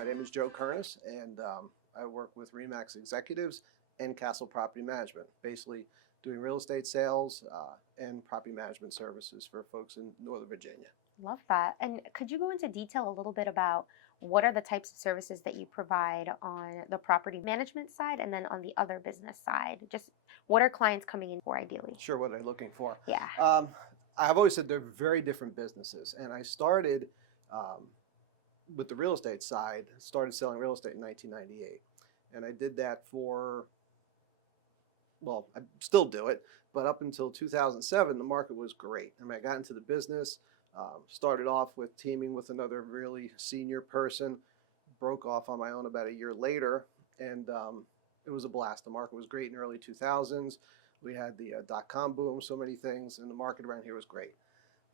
My name is Joe Kurnos, and I work with RE/MAX Executives and Castle Property Management, basically doing real estate sales and property management services for folks in Northern Virginia. Love that. And could you go into detail a little bit about what are the types of services that you provide on the property management side and then on the other business side? Just what are clients coming in for ideally? Sure, what are they looking for? Yeah. I've always said they're very different businesses, and I started with the real estate side, started selling real estate in 1998. And I did that for, well, I still do it, but up until 2007, the market was great. I mean, I got into the business, started off with teaming with another really senior person, broke off on my own about a year later, and it was a blast. The market was great in the early 2000s. We had the dot-com boom, so many things, and the market around here was great.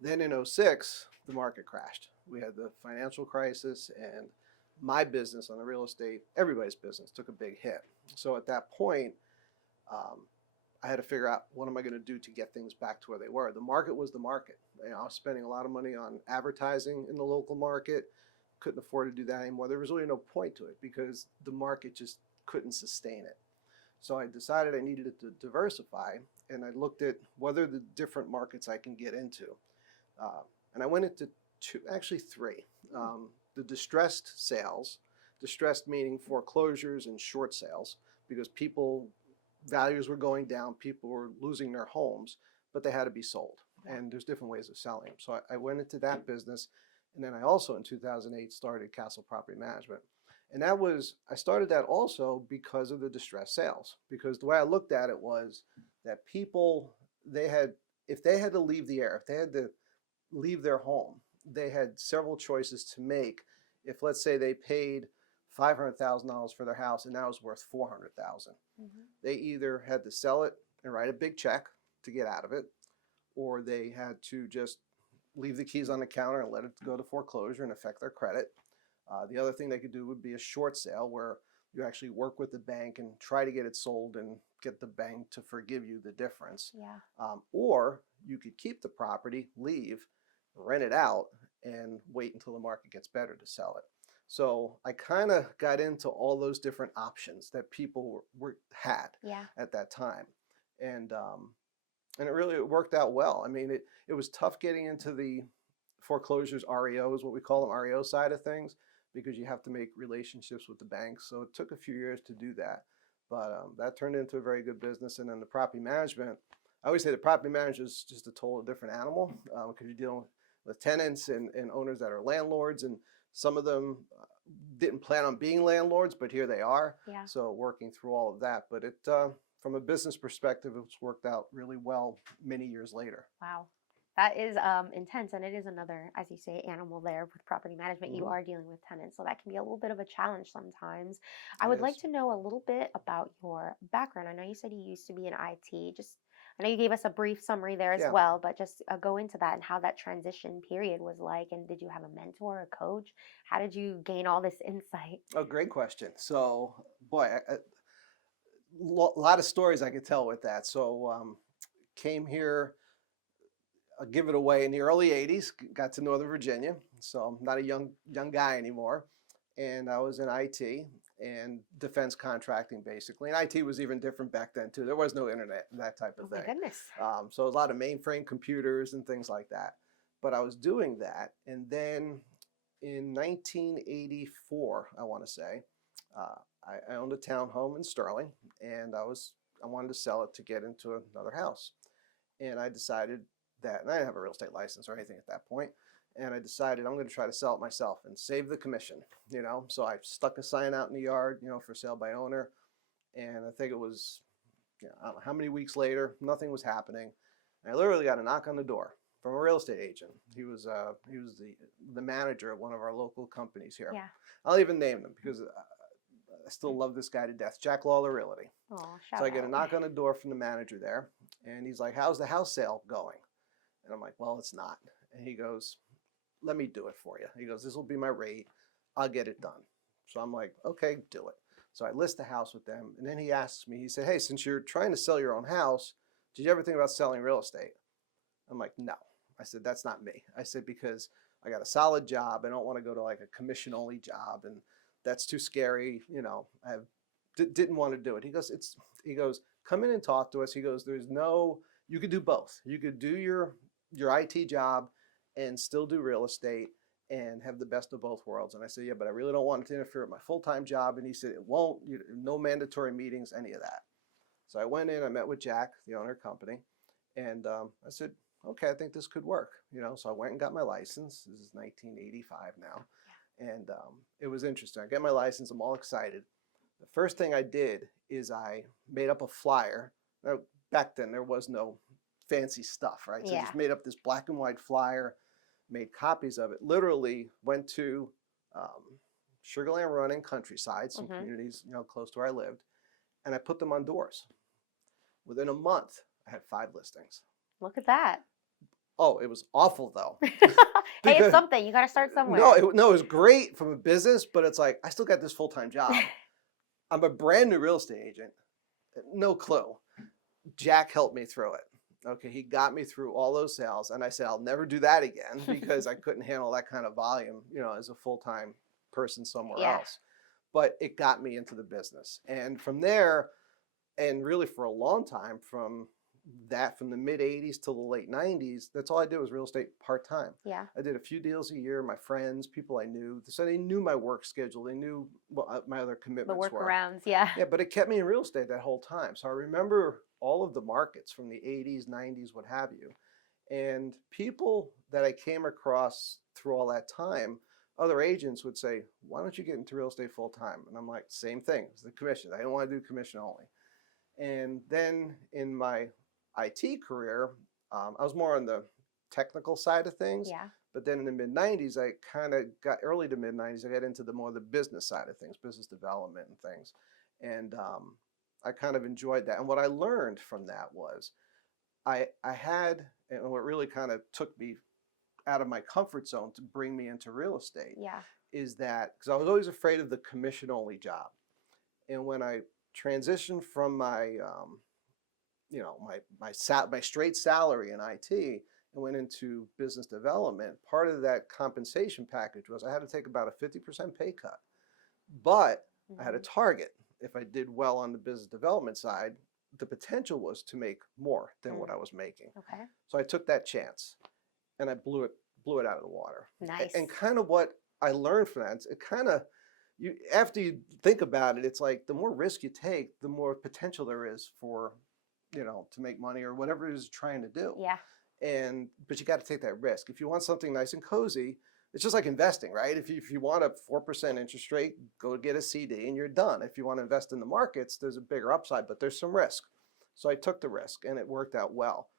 Then in 06, the market crashed. We had the financial crisis, and my business on the real estate, everybody's business, took a big hit. So at that point, I had to figure out what am I going to do to get things back to where they were. The market was the market. You know, I was spending a lot of money on advertising in the local market. Couldn't afford to do that anymore. There was really no point to it because the market just couldn't sustain it. So I decided I needed to diversify, and I looked at what are the different markets I can get into. And I went into three. The distressed sales, distressed meaning foreclosures and short sales, because values were going down, people were losing their homes, but they had to be sold. And there's different ways of selling them. So I went into that business. And then I also in 2008 started Castle Property Management. And I started that also because of the distressed sales. Because the way I looked at it was that people, if they had to leave the area, if they had to leave their home, they had several choices to make. If let's say they paid $500,000 for their house and now it's worth $400,000, they either had to sell it and write a big check to get out of it, or they had to just leave the keys on the counter and let it go to foreclosure and affect their credit. The other thing they could do would be a short sale where you actually work with the bank and try to get it sold and get the bank to forgive you the difference. Yeah. Or you could keep the property, leave, rent it out, and wait until the market gets better to sell it. So I kind of got into all those different options that people had at that time. And it really worked out well. I mean, it was tough getting into the foreclosures, REOs, what we call them, REO side of things, because you have to make relationships with the banks. So it took a few years to do that. But that turned into a very good business. And then the property management, I always say the property manager is just a totally different animal because you're dealing with tenants and owners that are landlords, and some of them didn't plan on being landlords, but here they are. Yeah. So working through all of that. But from a business perspective, it's worked out really well many years later. Wow. That is intense, and it is another, as you say, animal there with property management. You are dealing with tenants, so that can be a little bit of a challenge sometimes. I would like to know a little bit about your background. I know you said you used to be in IT. I know you gave us a brief summary there as well, but just go into that and how that transition period was like. And did you have a mentor, a coach? How did you gain all this insight? Oh, great question. So, boy, a lot of stories I could tell with that. So, came here. I'll give it away in the early 80s, got to Northern Virginia. So I'm not a young guy anymore. And I was in IT and defense contracting, basically. And IT was even different back then, too. There was no internet, that type of thing. Oh, my goodness. So a lot of mainframe computers and things like that. But I was doing that. And then in 1984, I want to say, I owned a townhome in Sterling. And I wanted to sell it to get into another house. And I decided that, and I didn't have a real estate license or anything at that point, and I decided I'm going to try to sell it myself and save the commission, So I stuck a sign out in the yard, for sale by owner, and I think it was, I don't know how many weeks later, nothing was happening, and I literally got a knock on the door from a real estate agent. He was the manager of one of our local companies here. Yeah. I'll even name them because I still love this guy to death, Jack Lawler Realty. Oh, so I get a knock on the door from the manager there, and he's like, "How's the house sale going?" And I'm like, "Well, it's not." And he goes, "Let me do it for you." He goes, "This will be my rate. I'll get it done." So I'm like, "Okay, do it." So I list the house with them. And then he asks me, he said, "Hey, since you're trying to sell your own house, did you ever think about selling real estate?" I'm like, "No." I said, "That's not me." I said, "Because I got a solid job. I don't want to go to like a commission only job and that's too scary. Didn't want to do it. He goes, come in and talk to us. He goes, you could do both. You could do your IT job and still do real estate and have the best of both worlds. And I said, yeah, but I really don't want it to interfere with my full-time job. And he said, it won't, no mandatory meetings, any of that. So I went in, I met with Jack, the owner of the company, and I said, okay, I think this could work. So I went and got my license. This is 1985 now. And it was interesting. I got my license, I'm all excited. The first thing I did is I made up a flyer. Now, back then there was no fancy stuff, right? So I just made up this black and white flyer, made copies of it, literally went to Sugar Land Run and Countryside, some communities, close to where I lived, and I put them on doors. Within a month, I had 5 listings. Look at that. Oh, it was awful though. Hey, it's something. You got to start somewhere. No, it was great from a business, but it's like, I still got this full-time job. I'm a brand new real estate agent. No clue. Jack helped me through it. Okay, he got me through all those sales, and I said, I'll never do that again because I couldn't handle that kind of volume, as a full-time person somewhere else. But it got me into the business. And from there, and really for a long time, from the mid 80s till the late 90s, that's all I did was real estate part-time. Yeah. I did a few deals a year. My friends, people I knew, so they knew my work schedule. They knew what my other commitments were. The workarounds, yeah. Yeah, but it kept me in real estate that whole time. So I remember all of the markets from the 80s, 90s, what have you. And people that I came across through all that time, other agents would say, why don't you get into real estate full-time? And I'm like, same thing, it's the commission. I don't want to do commission only. And then in my IT career, I was more on the technical side of things. Yeah. But then in the mid 90s, I kind of got early to mid 90s. I got into the business side of things, business development and things. And I kind of enjoyed that. And what I learned from that was I had, and what really kind of took me out of my comfort zone to bring me into real estate is that, because I was always afraid of the commission only job. And when I transitioned from my my straight salary in IT and went into business development, part of that compensation package was I had to take about a 50% pay cut. But I had a target. If I did well on the business development side, the potential was to make more than what I was making. Okay. So I took that chance and I blew it out of the water. Nice. And kind of what I learned from that, it kind of, after you think about it, it's like the more risk you take, the more potential there is for, to make money or whatever it is you're trying to do. Yeah. But you got to take that risk. If you want something nice and cozy, it's just like investing, right? If you want a 4% interest rate, go get a CD and you're done. If you want to invest in the markets, there's a bigger upside, but there's some risk. So I took the risk and it worked out well.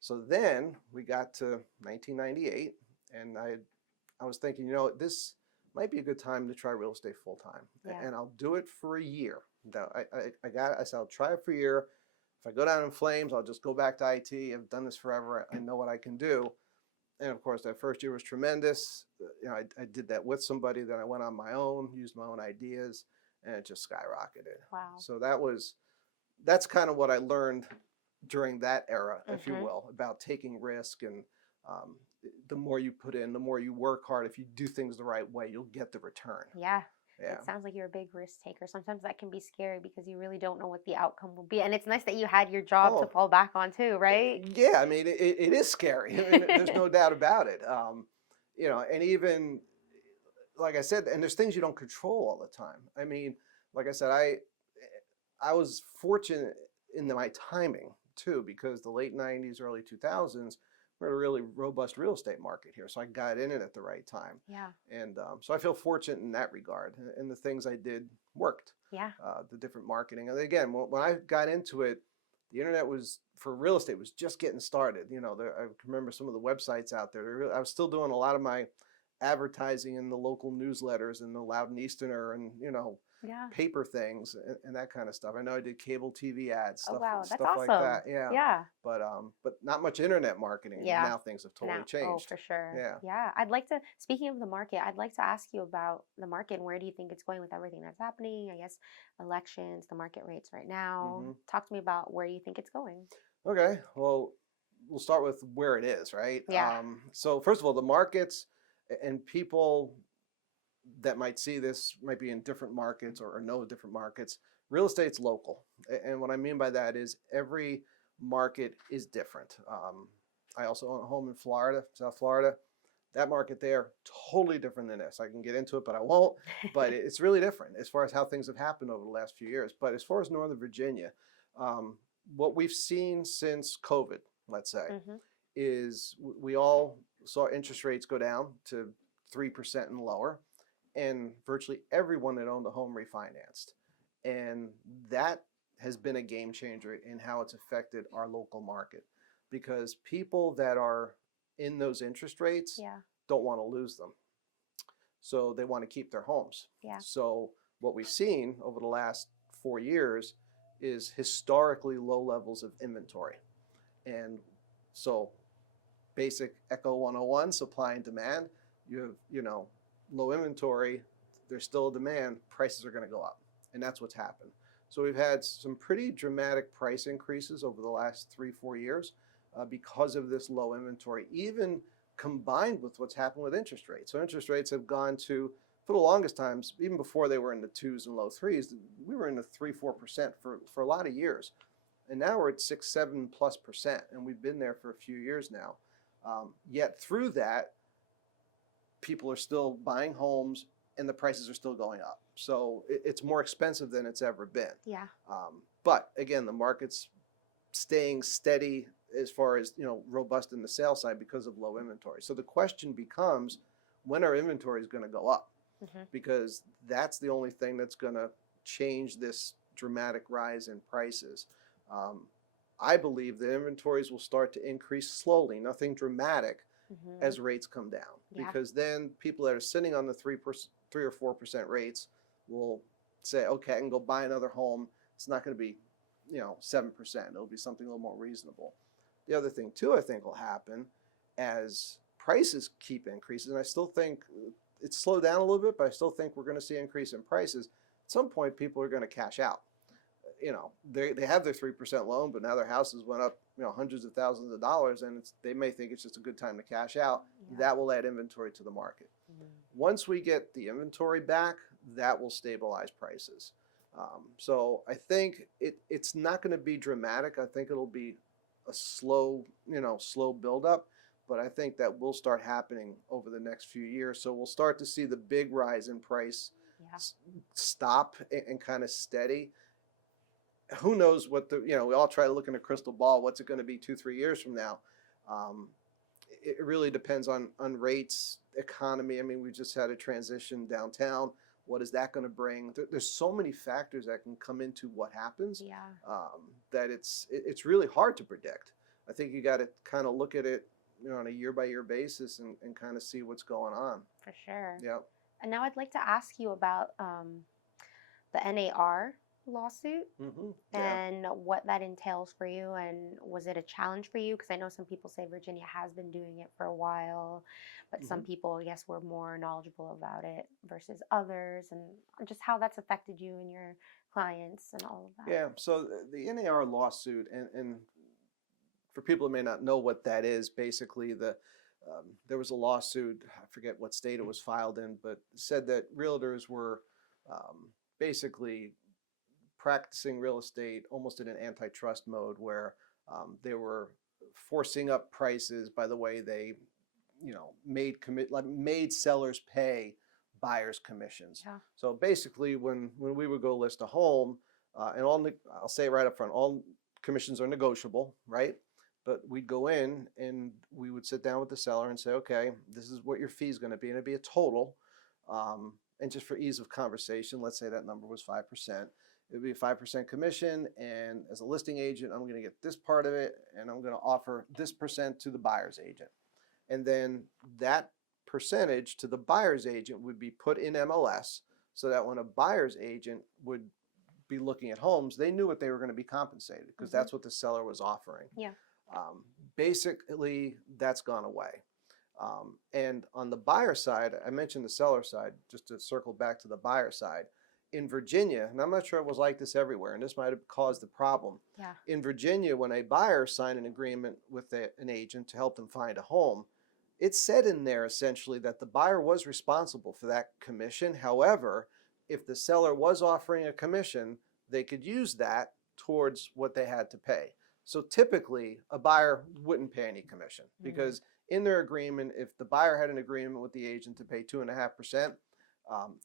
So then we got to 1998 and I was thinking, this might be a good time to try real estate full time. Yeah. And I'll do it for a year. I said, I'll try it for a year. If I go down in flames, I'll just go back to IT. I've done this forever. I know what I can do. And of course, that first year was tremendous. I did that with somebody. Then I went on my own, used my own ideas, and it just skyrocketed. Wow. So that's kind of what I learned during that era, if you will, about taking risk. And the more you put in, the more you work hard. If you do things the right way, you'll get the return. Yeah. Yeah. It sounds like you're a big risk taker. Sometimes that can be scary because you really don't know what the outcome will be. And it's nice that you had your job to fall back on too, right? Yeah, I mean, it is scary. I mean, there's no doubt about it. And even, like I said, and there's things you don't control all the time. I mean, like I said, I was fortunate in my timing too, because the late 90s, early 2000s, we're in a really robust real estate market here. So I got in it at the right time. Yeah. And so I feel fortunate in that regard. And the things I did worked. Yeah. The different marketing. And again, when I got into it, the internet for real estate was just getting started. I remember some of the websites out there. I was still doing a lot of my advertising in the local newsletters and the Loud and Easterner and, paper things and that kind of stuff. I know I did cable TV ads, stuff, wow, that's stuff awesome. like that. Yeah. Yeah. But not much internet marketing. Yeah. Now things have totally changed. Oh, for sure. Yeah. Yeah. Speaking of the market, I'd like to ask you about the market and where do you think it's going with everything that's happening? I guess elections, the market rates right now. Talk to me about where you think it's going. Okay. Well, we'll start with where it is, right? Yeah. So first of all, the markets and people that might see this might be in different markets or know different markets. Real estate's local. And what I mean by that is every market is different. I also own a home in Florida, South Florida. That market there, totally different than this. I can get into it, but I won't. But it's really different as far as how things have happened over the last few years. But as far as Northern Virginia, what we've seen since COVID, let's say, is we all saw interest rates go down to 3% and lower, and virtually everyone that owned a home refinanced. And that has been a game changer in how it's affected our local market, because people that are in those interest rates don't want to lose them. So they want to keep their homes. So what we've seen over the last 4 years is historically low levels of inventory. And so basic Echo 101, supply and demand, you have, low inventory, there's still a demand, prices are going to go up. And that's what's happened. So we've had some pretty dramatic price increases over the last 3-4 years because of this low inventory, even combined with what's happened with interest rates. So interest rates have gone to, for the longest times, even before they were in the 2s and low 3s, we were in the 3-4% for a lot of years. And now we're at 6-7+%, and we've been there for a few years now. Yet through that, people are still buying homes and the prices are still going up. So it's more expensive than it's ever been. But again, the market's staying steady as far as, robust in the sales side because of low inventory. So the question becomes, when our inventory is going to go up? Because that's the only thing that's going to change this dramatic rise in prices. I believe the inventories will start to increase slowly, nothing dramatic, as rates come down. Because then people that are sitting on the 3 or 4% rates will say, okay, I can go buy another home. It's not going to be, 7%. It'll be something a little more reasonable. The other thing too, I think, will happen as prices keep increasing. And I still think it's slowed down a little bit, but I still think we're going to see an increase in prices. At some point, people are going to cash out. They have their 3% loan, but now their houses went up, hundreds of thousands of dollars, and they may think it's just a good time to cash out. That will add inventory to the market. Once we get the inventory back, that will stabilize prices. So I think it's not going to be dramatic. I think it'll be a slow buildup, but I think that will start happening over the next few years. So we'll start to see the big rise in price stop and kind of steady. Who knows what we all try to look in a crystal ball. What's it going to be 2-3 years from now? It really depends on rates, economy. I mean, we just had a transition downtown. What is that going to bring? There's so many factors that can come into what happens that it's really hard to predict. I think you got to kind of look at it on a year-by-year basis and kind of see what's going on. For sure. Yeah. And now I'd like to ask you about the NAR lawsuit and what that entails for you, and was it a challenge for you? Because I know some people say Virginia has been doing it for a while, but some people, I guess, were more knowledgeable about it versus others, and just how that's affected you and your clients and all of that. Yeah, so the NAR lawsuit, and for people who may not know what that is, basically there was a lawsuit, I forget what state it was filed in, but said that realtors were basically practicing real estate almost in an antitrust mode, where they were forcing up prices by the way they, made sellers pay buyers commissions. So basically, when we would go list a home, and I'll say right up front, all commissions are negotiable, right? But we'd go in and we would sit down with the seller and say, okay, this is what your fee is going to be, and it'd be a total. And just for ease of conversation, let's say that number was 5%. It would be a 5% commission, and as a listing agent, I'm going to get this part of it, and I'm going to offer this % to the buyer's agent. And then that percentage to the buyer's agent would be put in MLS, so that when a buyer's agent would be looking at homes, they knew what they were going to be compensated, because that's what the seller was offering. Basically, that's gone away. And on the buyer side, I mentioned the seller side, just to circle back to the buyer side. In Virginia, and I'm not sure it was like this everywhere, and this might have caused the problem. In Virginia, when a buyer signed an agreement with an agent to help them find a home, it said in there essentially that the buyer was responsible for that commission. However, if the seller was offering a commission, they could use that towards what they had to pay. So typically, a buyer wouldn't pay any commission because in their agreement, if the buyer had an agreement with the agent to pay 2.5%,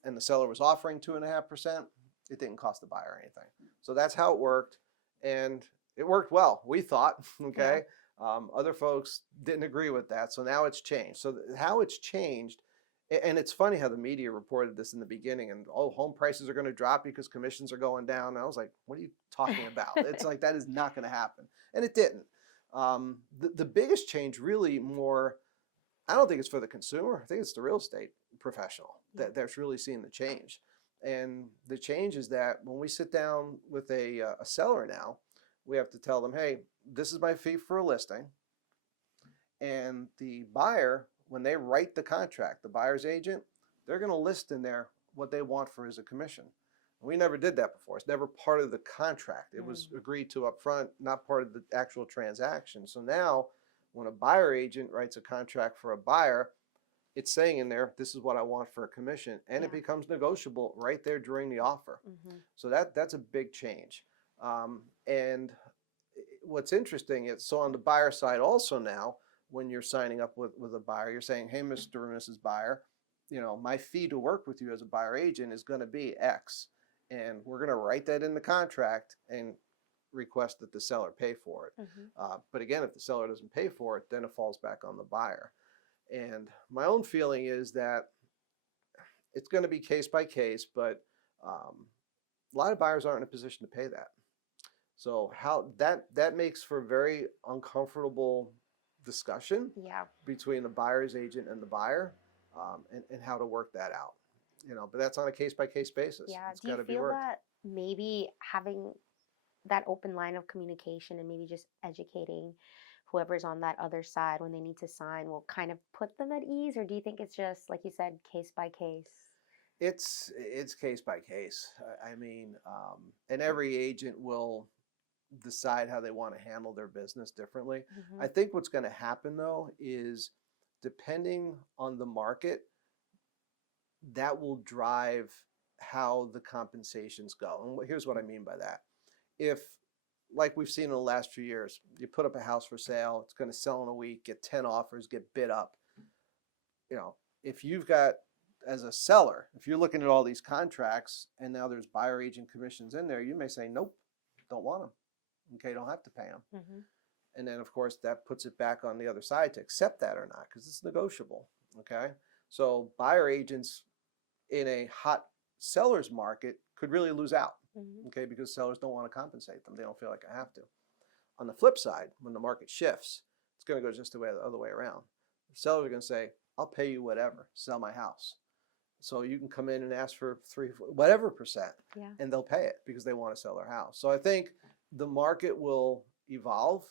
and the seller was offering 2.5%, it didn't cost the buyer anything. So that's how it worked, and it worked well, we thought. Okay. Other folks didn't agree with that, so now it's changed. So how it's changed, and it's funny how the media reported this in the beginning, and oh, home prices are going to drop because commissions are going down. And I was like, what are you talking about? It's like, that is not going to happen, and it didn't. The biggest change, really, more, I don't think it's for the consumer. I think it's the real estate professional that's really seeing the change. And the change is that when we sit down with a seller now, we have to tell them, hey, this is my fee for a listing. And the buyer, when they write the contract, the buyer's agent, they're going to list in there what they want for as a commission. We never did that before. It's never part of the contract. It was agreed to up front, not part of the actual transaction. So now when a buyer agent writes a contract for a buyer, it's saying in there, this is what I want for a commission, and it becomes negotiable right there during the offer. So that's a big change. And what's interesting is, so on the buyer side also now, when you're signing up with a buyer, you're saying, hey, Mr. or Mrs. Buyer, my fee to work with you as a buyer agent is going to be X. And we're going to write that in the contract and request that the seller pay for it. But again, if the seller doesn't pay for it, then it falls back on the buyer. And my own feeling is that it's going to be case by case, but a lot of buyers aren't in a position to pay that. So how that makes for a very uncomfortable discussion between the buyer's agent and the buyer, and how to work that out. But that's on a case by case basis. It's Do you got to be feel worked. that maybe having that open line of communication and maybe just educating whoever's on that other side when they need to sign will kind of put them at ease? Or do you think it's just, like you said, case by case? It's case by case. I mean, and every agent will decide how they want to handle their business differently. I think what's going to happen, though, is depending on the market, that will drive how the compensations go. And here's what I mean by that. If, like we've seen in the last few years, you put up a house for sale, it's going to sell in a week, get 10 offers, get bid up. If you've got, as a seller, if you're looking at all these contracts and now there's buyer agent commissions in there, you may say, nope, don't want them. Okay, don't have to pay them. And then, of course, that puts it back on the other side to accept that or not, because it's negotiable. Okay, so buyer agents in a hot seller's market could really lose out. Okay, because sellers don't want to compensate them. They don't feel like I have to. On the flip side, when the market shifts, it's going to go just the other way around. The sellers are going to say, I'll pay you whatever, sell my house. So you can come in and ask for 3, whatever percent, and they'll pay it because they want to sell their house. So I think the market will evolve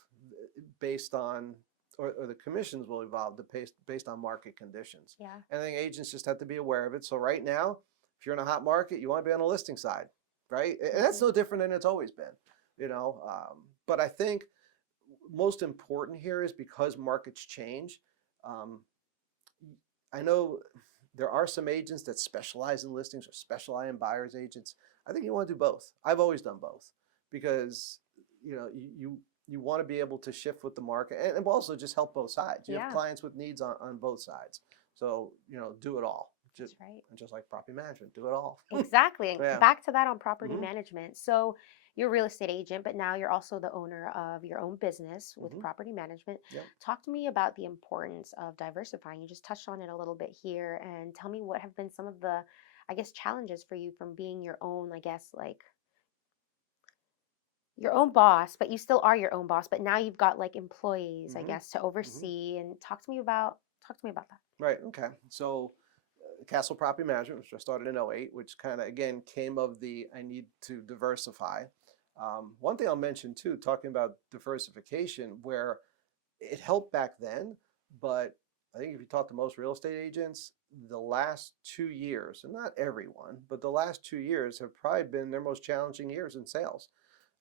based on, or the commissions will evolve based on market conditions. And I think agents just have to be aware of it. So right now, if you're in a hot market, you want to be on the listing side, right? And that's no different than it's always been, But I think most important here is, because markets change, I know there are some agents that specialize in listings or specialize in buyer's agents. I think you want to do both. I've always done both, because you want to be able to shift with the market and also just help both sides. You have clients with needs on both sides. So, do it all. That's right. And just like property management, do it all. Exactly. And back to that on property management. So you're a real estate agent, but now you're also the owner of your own business with property management. Talk to me about the importance of diversifying. You just touched on it a little bit here, and tell me what have been some of the, challenges for you from being your own, your own boss, but you still are your own boss, but now you've got employees, to oversee. And talk to me about that. Right. Okay. So Castle Property Management, which I started in 08, which kind of, again, came of I need to diversify. One thing I'll mention too, talking about diversification, where it helped back then, but I think if you talk to most real estate agents, the last 2 years, and not everyone, but the last 2 years have probably been their most challenging years in sales.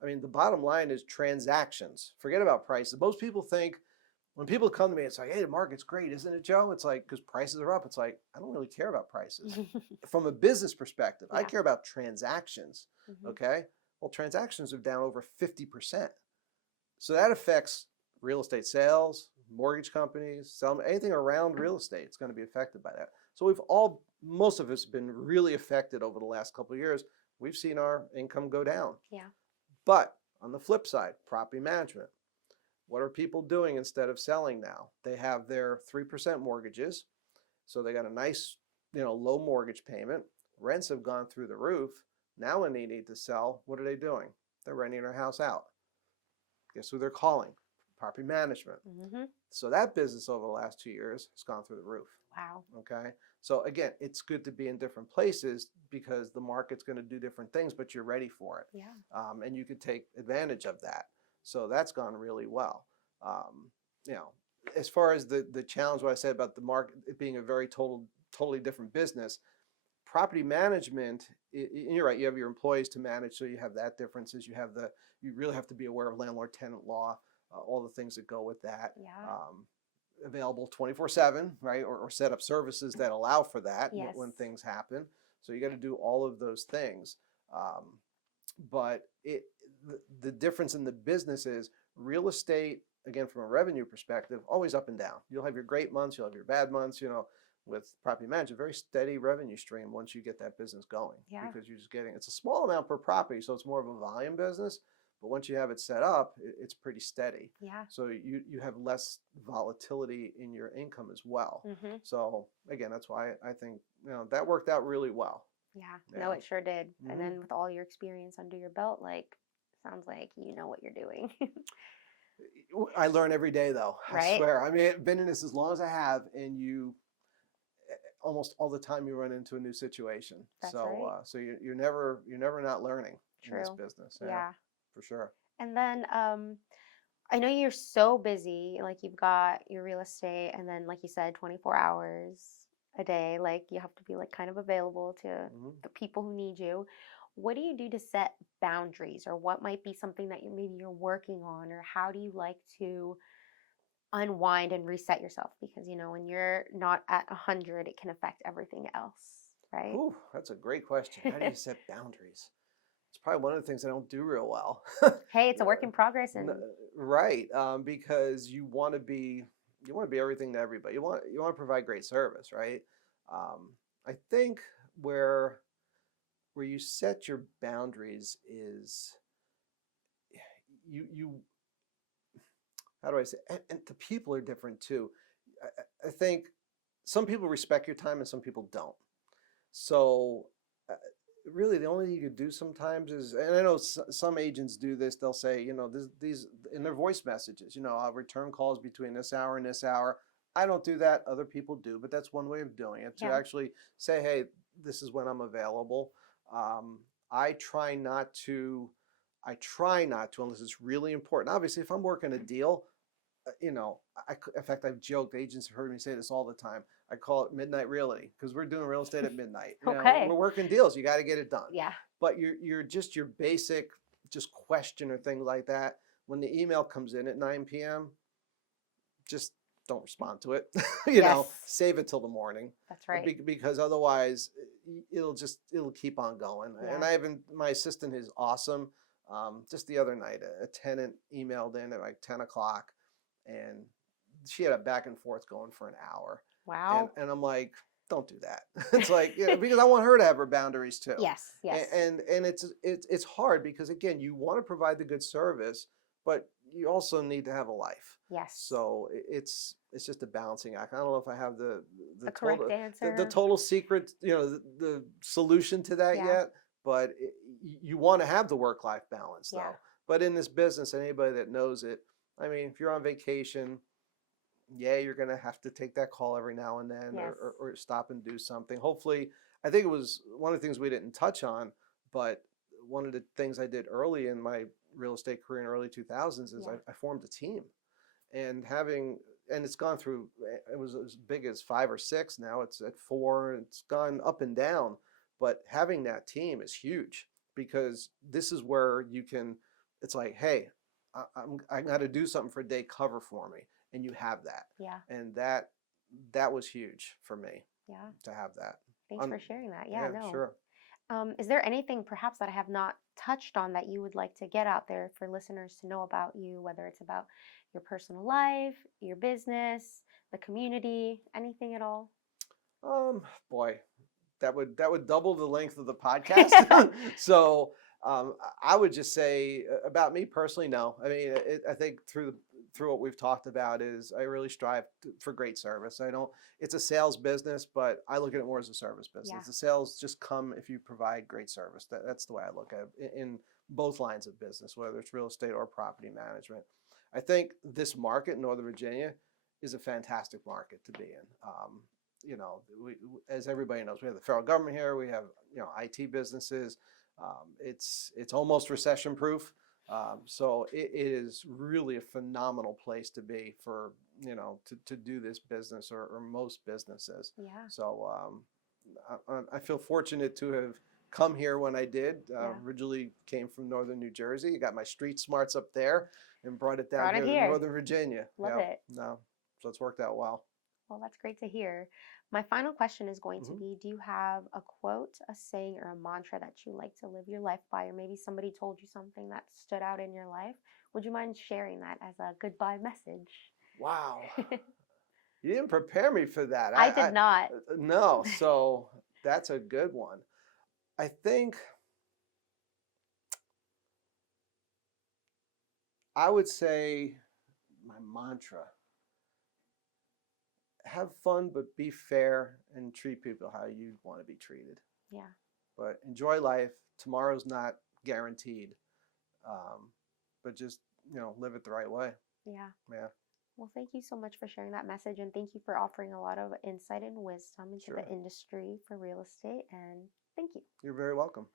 I mean, the bottom line is transactions. Forget about prices. Most people think when people come to me, it's like, hey, the market's great, isn't it, Joe? It's like, because prices are up. It's like, I don't really care about prices. From a business perspective, I Yeah. care about transactions. Hmm. Okay. Well, transactions are down over 50%. So that affects real estate sales, mortgage companies, anything around real estate is going to be affected by that. So most of us been really affected over the last couple of years. We've seen our income go down. Yeah. But on the flip side, property management. What are people doing instead of selling now? They have their 3% mortgages. So they got a nice, low mortgage payment. Rents have gone through the roof. Now when they need to sell, what are they doing? They're renting their house out. Guess who they're calling? Property management. Hmm. So that business over the last 2 years has gone through the roof. Wow. Okay. So again, it's good to be in different places because the market's going to do different things, but you're ready for it. Yeah. And you could take advantage of that. So that's gone really well. Um, as far as the challenge, what I said about the market, it being a totally different business, property management, and you're right, you have your employees to manage, so you have that differences. You really have to be aware of landlord-tenant law, all the things that go with that. Yeah. Available 24/7, right? Or set up services that allow for that Yes. when things happen. So you got to do all of those things. But the difference in the business is real estate, again, from a revenue perspective, always up and down. You'll have your great months, you'll have your bad months, with property management, very steady revenue stream once you get that business going. Yeah. Because you're just it's a small amount per property, so it's more of a volume business. But once you have it set up, it's pretty steady. Yeah. So you have less volatility in your income as well. Hmm. So again, that's why I think that worked out really well. Yeah. Yeah. No, it sure did. Mhm. And then with all your experience under your belt, sounds like you know what you're doing. I learn every day, though. I Right? swear. I mean, I've been in this as long as I have, and almost all the time you run into a new situation. That's So right. so you're never not learning in this True. business. Yeah. For sure. And then I know you're so busy, like you've got your real estate and then like you said 24 hours a day, like you have to be like kind of available to Mhm. the people who need you. What do you do to set boundaries or what might be something that you're working on or how do you like to unwind and reset yourself because when you're not at 100 it can affect everything else, right? Whew, that's a great question. How do you set boundaries? It's probably one of the things I don't do real well. Hey, it's a work in progress and Right, because you want to be everything to everybody. You want to provide great service, right? I think where you set your boundaries is you how do I say, and the people are different too. I think some people respect your time and some people don't. So uh, really the only thing you could do sometimes is, and I know some agents do this, they'll say, these in their voice messages, I'll return calls between this hour and this hour. I don't do that. Other people do, but that's one way of doing it, to yeah, actually say, hey, this is when I'm available. Um, I try not to, unless it's really important. Obviously, if I'm working a deal, in fact, I've joked, agents have heard me say this all the time. I call it midnight realty because we're doing real estate at midnight. okay, We're working deals. You got to get it done. yeah, But you're just your basic just question or thing like that. When the email comes in at 9 p.m., just don't respond to it. yes, Save it till the morning. that's right, Because otherwise it'll keep on going. yeah, And my assistant is awesome. Just the other night, a tenant emailed in at like 10 o'clock and she had a back and forth going for an hour. wow, And I'm like, don't do that. It's like, because I want her to have her boundaries too. yes, yes, And it's hard because again, you want to provide the good service, but you also need to have a life. yes, So it's just a balancing act. I don't know if I have the the correct total answer, the total secret, the solution to that yeah, yet, but you want to have the work-life balance yeah, though. But in this business, anybody that knows it, I mean, if you're on vacation, yeah, you're going to have to take that call every now and then yes, or stop and do something. Hopefully, I think it was one of the things we didn't touch on, but one of the things I did early in my real estate career in early 2000s is yeah, I formed a team and it's gone through, it was as big as 5 or 6. Now it's at 4. It's gone up and down, but having that team is huge because this is where it's like, hey, I got to do something for a day, cover for me. and you have that. Yeah. And that was huge for me Yeah. to have that. Thanks for sharing that. Yeah, Yeah, no. sure. Is there anything perhaps that I have not touched on that you would like to get out there for listeners to know about you, whether it's about your personal life, your business, the community, anything at all? Boy, that would double the length of the podcast. So I would just say about me personally, no. I mean, I think through what we've talked about is I really strive for great service. I don't. It's a sales business, but I look at it more as a service business. Yeah. The sales just come if you provide great service. That's the way I look at it in both lines of business, whether it's real estate or property management. I think this market, Northern Virginia, is a fantastic market to be in. As everybody knows, we have the federal government here. We have IT businesses. It's almost recession proof. So it is really a phenomenal place to be for to do this business or most businesses. Yeah. So I feel fortunate to have come here when I did. Originally came from Northern New Jersey. Got my street smarts up there and brought it down here to Northern Virginia. Love it. No, so it's worked out well. Well, that's great to hear. My final question is going to Mhm. be, do you have a quote, a saying, or a mantra that you like to live your life by, or maybe somebody told you something that stood out in your life? Would you mind sharing that as a goodbye message? Wow. You didn't prepare me for that. I did not. No, so that's a good one. I think I would say my mantra: have fun, but be fair and treat people how you want to be treated. Yeah. But enjoy life. Tomorrow's not guaranteed. But just, live it the right way. Yeah. Yeah. Well, thank you so much for sharing that message, and thank you for offering a lot of insight and wisdom into Sure. the industry for real estate. And thank you. You're very welcome.